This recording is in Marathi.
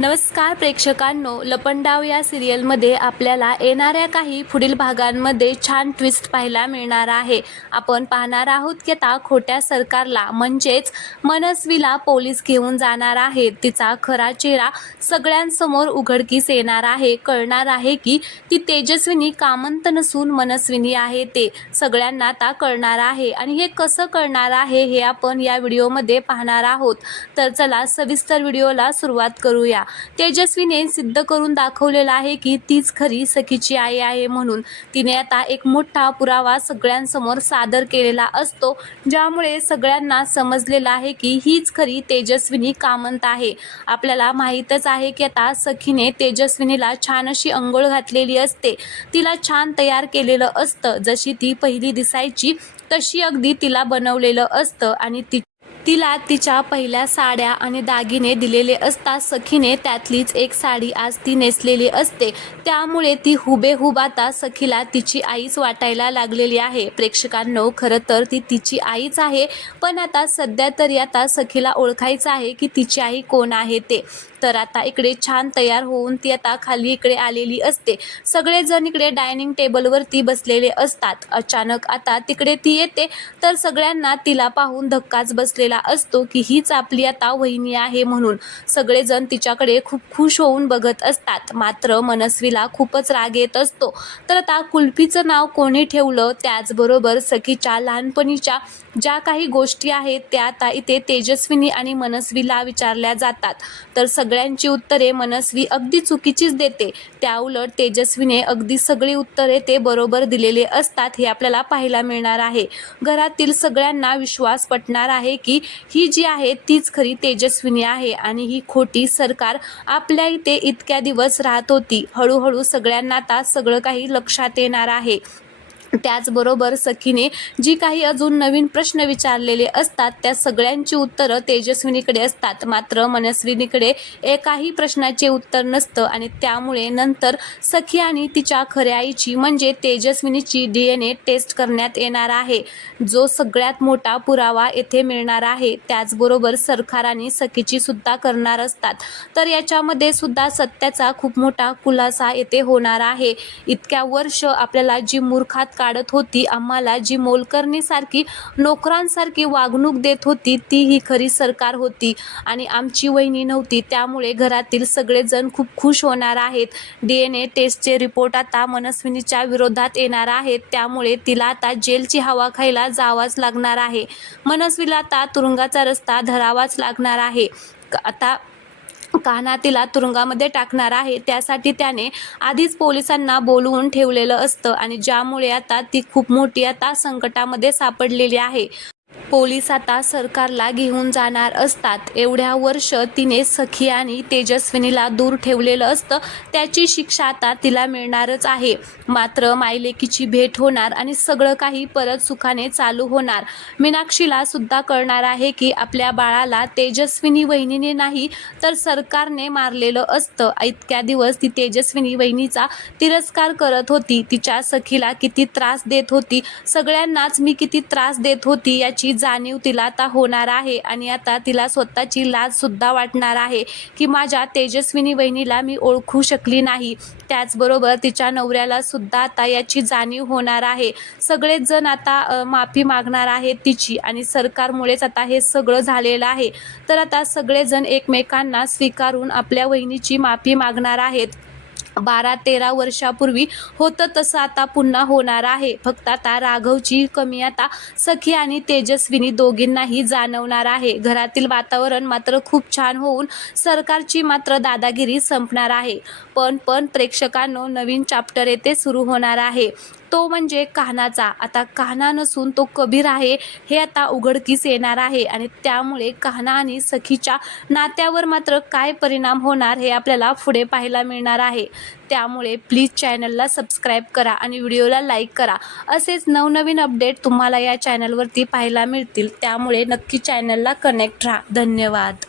नमस्कार प्रेक्षकांनो, लपंडाव या सिरियलमध्ये आपल्याला येणाऱ्या काही पुढील भागांमध्ये छान ट्विस्ट पाहायला मिळणार आहे। आपण पाहणार आहोत की आता खोट्या सरकारला म्हणजेच मनस्वीला पोलीस घेऊन जाणार आहेत। तिचा खरा चेहरा सगळ्यांसमोर उघडकीस येणार आहे। कळणार आहे की ती तेजस्विनी कामंत नसून मनस्विनी आहे ते सगळ्यांना आता कळणार आहे। आणि हे कसं कळणार आहे हे आपण या व्हिडिओमध्ये पाहणार आहोत। तर चला सविस्तर व्हिडिओला सुरुवात करूया। तेजस्वीने सिद्ध करून दाखवलेला आहे की तीच खरी सखीची आई आहे म्हणून। तिने आता एक मोठा पुरावा सगळ्यांसमोर सादर केलेला असतो, ज्यामुळे सगळ्यांना समजलेलं आहे की हीच खरी तेजस्विनी कामंत आहे। आपल्याला माहीतच आहे की आता सखीने तेजस्विनीला छान अशी अंघोळ घातलेली असते, तिला छान तयार केलेलं असतं, जशी ती पहिली दिसायची तशी अगदी तिला बनवलेलं असतं आणि तिला तिच्या पहिल्या साड्या आणि दागिने दिलेले असतात। सखीने त्यातलीच एक साडी आज ती नेसलेली असते, त्यामुळे ती हुबेहूब आता सखीला तिची आईच वाटायला लागलेली आहे। प्रेक्षकांनो, खरं तर ती तिची आईच आहे, पण आता सध्या तरी आता सखीला ओळखायचं आहे की तिची आई कोण आहे ते। तर आता इकडे छान तयार होऊन ती आता खाली इकडे आलेली असते। सगळेजण इकडे डायनिंग टेबलवरती बसलेले असतात। अचानक आता तिकडे ती येते, तर सगळ्यांना तिला पाहून धक्काच बसलेला असतो की हीच आपली आता वहिनी आहे म्हणून। सगळेजण तिच्याकडे खूप खुश होऊन बघत असतात, मात्र मनस्वीला खूपच राग येत असतो। तर आता कुल्फीचं नाव कोणी ठेवलं, त्याचबरोबर सखीच्या लहानपणीच्या ज्या काही गोष्टी आहेत त्या आता इथे तेजस्विनी आणि मनस्वीला विचारल्या जातात। तर सगळ्यांची उत्तरे मनस्वी अगदी चुकीचीच देते, त्याउलट तेजस्वीने अगदी सगळी उत्तरे ते बरोबर दिलेले असतात, हे आपल्याला पाहायला मिळणार आहे। घरातील सगळ्यांना विश्वास पटणार आहे की ही जी आहे तीच खरी तेजस्विनी आहे आणि ही खोटी सरकार आपल्या इथे इतक्या दिवस राहत होती। हळूहळू सगळ्यांना आता सगळं काही लक्षात येणार आहे। त्याचबरोबर सखीने जी काही अजून नवीन प्रश्न विचारलेले असतात त्या सगळ्यांची उत्तरं तेजस्विनीकडे असतात, मात्र मनस्विनीकडे एकाही प्रश्नाचे उत्तर नसतं आणि त्यामुळे नंतर सखी आणि तिच्या खऱ्या आईची म्हणजे तेजस्विनीची DNA टेस्ट करण्यात येणार आहे, जो सगळ्यात मोठा पुरावा येथे मिळणार आहे। त्याचबरोबर सरकार आणि सखीची सुद्धा करणार असतात, तर याच्यामध्ये सुद्धा सत्याचा खूप मोठा खुलासा येथे होणार आहे। इतक्या वर्ष आपल्याला जी मूर्खात काढत होती, आम्हाला जी मोलकरणीसारखी नोकरांसारखी वागणूक देत होती, ती ही खरी सरकार होती आणि आमची वहिनी नव्हती। त्यामुळे घरातील सगळेजण खूप खुश होणार आहेत। DNA टेस्टचे रिपोर्ट आता मनस्विनीच्या विरोधात येणार आहेत, त्यामुळे तिला आता जेलची हवा खायला जावाच लागणार आहे। मनस्वीला आता तुरुंगाचा रस्ता धरावाच लागणार आहे। आता कान्हा तिला तुरुंगामध्ये टाकणार आहे, त्यासाठी त्याने आधीच पोलिसांना बोलवून ठेवलेलं असतं आणि ज्यामुळे आता ती खूप मोठी आता संकटामध्ये सापडलेली आहे। पोलीस आता सरकारला घेऊन जाणार असतात। एवढ्या वर्ष तिने सखी आणि तेजस्विनीला दूर ठेवलेलं असतं, त्याची शिक्षा आता तिला मिळणारच आहे। मात्र मायलेकीची भेट होणार आणि सगळं काही परत सुखाने चालू होणार। मीनाक्षीला सुद्धा कळणार आहे की आपल्या बाळाला तेजस्विनी वहिनीने नाही तर सरकारने मारलेलं असतं। इतक्या दिवस ती तेजस्विनी वहिनीचा तिरस्कार करत होती, तिच्या सखीला किती त्रास देत होती, सगळ्यांनाच मी किती त्रास देत होती याची जाणीव तिला आता होणार आहे आणि आता तिला स्वतःची लाज सुद्धा वाटणार आहे की माझ्या तेजस्विनी वहिनीला मी ओळखू शकली नाही। त्याचबरोबर तिच्या नवऱ्याला सुद्धा आता याची जाणीव होणार आहे। सगळेच जण आता माफी मागणार आहेत तिची आणि सरकारमुळेच आता हे सगळं झालेलं आहे। तर आता सगळेजण एकमेकांना स्वीकारून आपल्या वहिनीची माफी मागणार आहेत। 12-13 वर्षापूर्वी होतं तसं आता पुन्हा होणार आहे। फक्त आता राघवची कमी आता सखी आणि तेजस्विनी दोघींनाही जाणवणार आहे। घरातील वातावरण मात्र खूप छान होऊन सरकारची मात्र दादागिरी संपणार आहे। पण प्रेक्षकांनो, नवीन चॅप्टर येथे सुरू होणार आहे, तो म्हणजे कान्हाचा। आता कान्हा नसून तो कबीर आहे हे आता उघडकीस येणार आहे आणि त्यामुळे कान्हा आणि सखीच्या नात्यावर मात्र काय परिणाम होणार हे आपल्याला पुढे पाहायला मिळणार आहे। त्यामुळे प्लीज चॅनलला सबस्क्राईब करा आणि व्हिडिओला लाईक करा। असेच नवनवीन अपडेट तुम्हाला या चॅनलवरती पाहायला मिळतील, त्यामुळे नक्की चॅनलला कनेक्ट राहा। धन्यवाद।